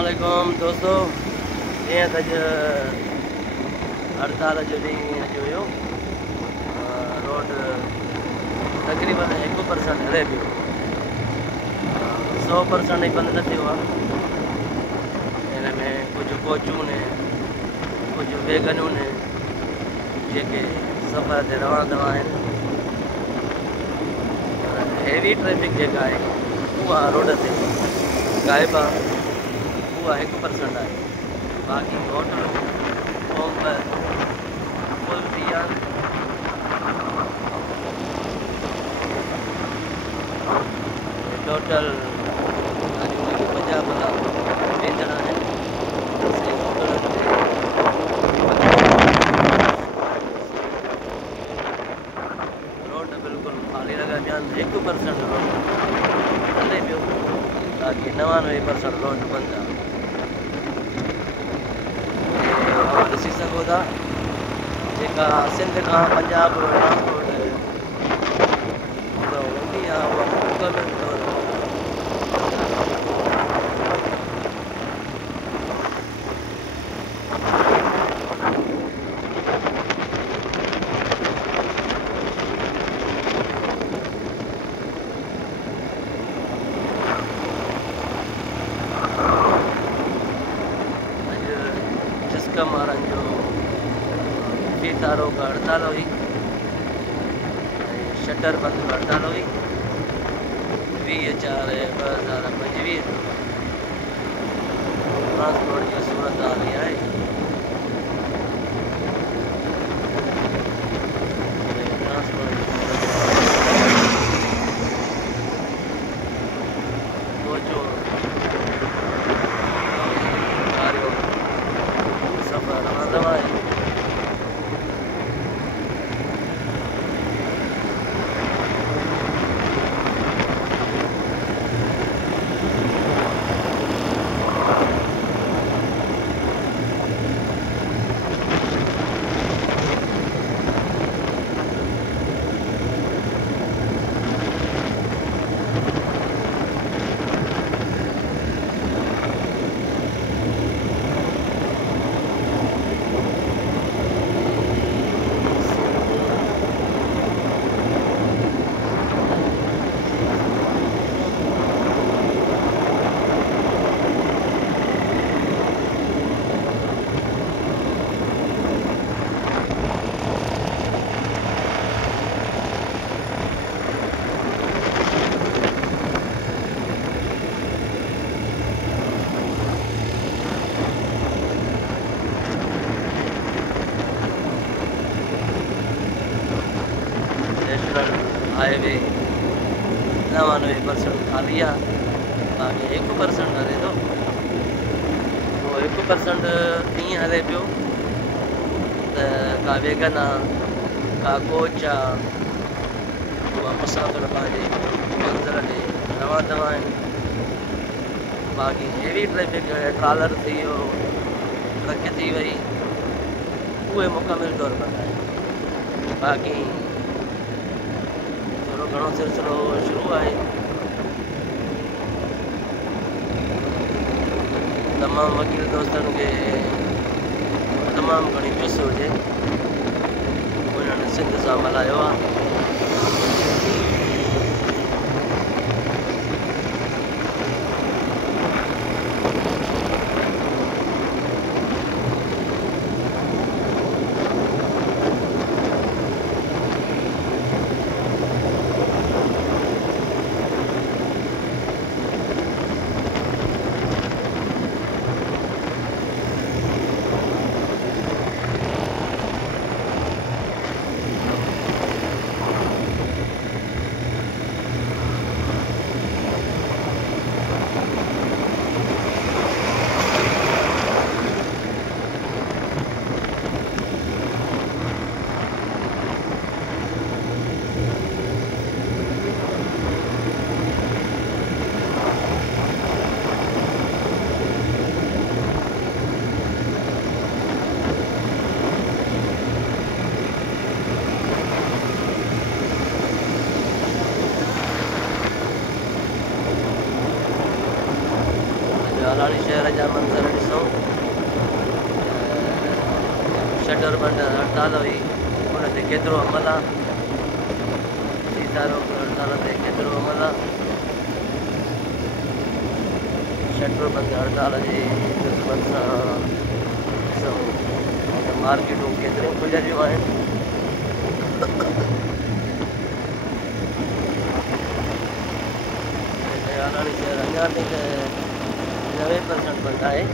अस्सलामुअलैकुम दोस्तों, ये अज हड़ताल जो ॾींहुं अॼु हुयो। रोड तक़रीबन 1% हले पियो, 100% ही बंदि न थियो आहे। हिन में कुझु कोचूं ने कुझु वेगनूं ने जेके सफ़र ते रवंदा आहिनि, हेवी ट्रैफिक जेका आहे उहा रोड ते गाइब आहे, उहा 1% आहे। बाक़ी होटलूं पंप फुल थी विया आहिनि। टोटल 50 भला वेंदड़ आहिनि। रोड बिल्कुलु ख़ाली लॻा पिया आहिनि। 1% रोड हले पियो, बाक़ी 99% रोड बंदि आहे। ॾिसी सघो था, जेका सिंध खां पंजाब ट्रांसपोर्ट वेंदी आहे उहा मुकमल तौर जिस्कम वारनि जो फीतारो का हड़ताल हुई, शटर बंदि का हड़ताल हुई। 20/4/2025 ट्रांसपोर्ट जी सूरत हाल इहा आहे। कोचूं गाड़ियूं सफ़र रहंदा आहिनि। नेशनल हाईवे 99% खाली आहे, बाक़ी 1% हले थो। उहो 1% ईअं हले पियो त का वेगन आहे, का कोच आहे, उहा मुसाफ़िर पंहिंजे मंज़िल ते रवंदा आहिनि। बाक़ी हेवी ट्रैफिक ट्रालर थी वियो, ट्रक थी वई, उहे मुकमल तौर बंदि आहिनि। बाक़ी थोरो घणो सिलसिलो शुरू आहे। तमामु वकील दोस्तनि खे तमामु घणी चुस हुजे, उन्हनि सिंध सां मल्हायो आहे। अलानी शहर जा शटर बंदि हड़ताल हुई उन ते केतिरो अमल आहे, सीता रोक हड़ताल ते केतिरो अमल आहे। शटर बंदि हड़ताल जे सबबि सां ॾिसूं त मार्केटूं केतिरियूं खुलियलूं आहिनि। याराणी शहर अञा ताईं त 90% बंदि आहे।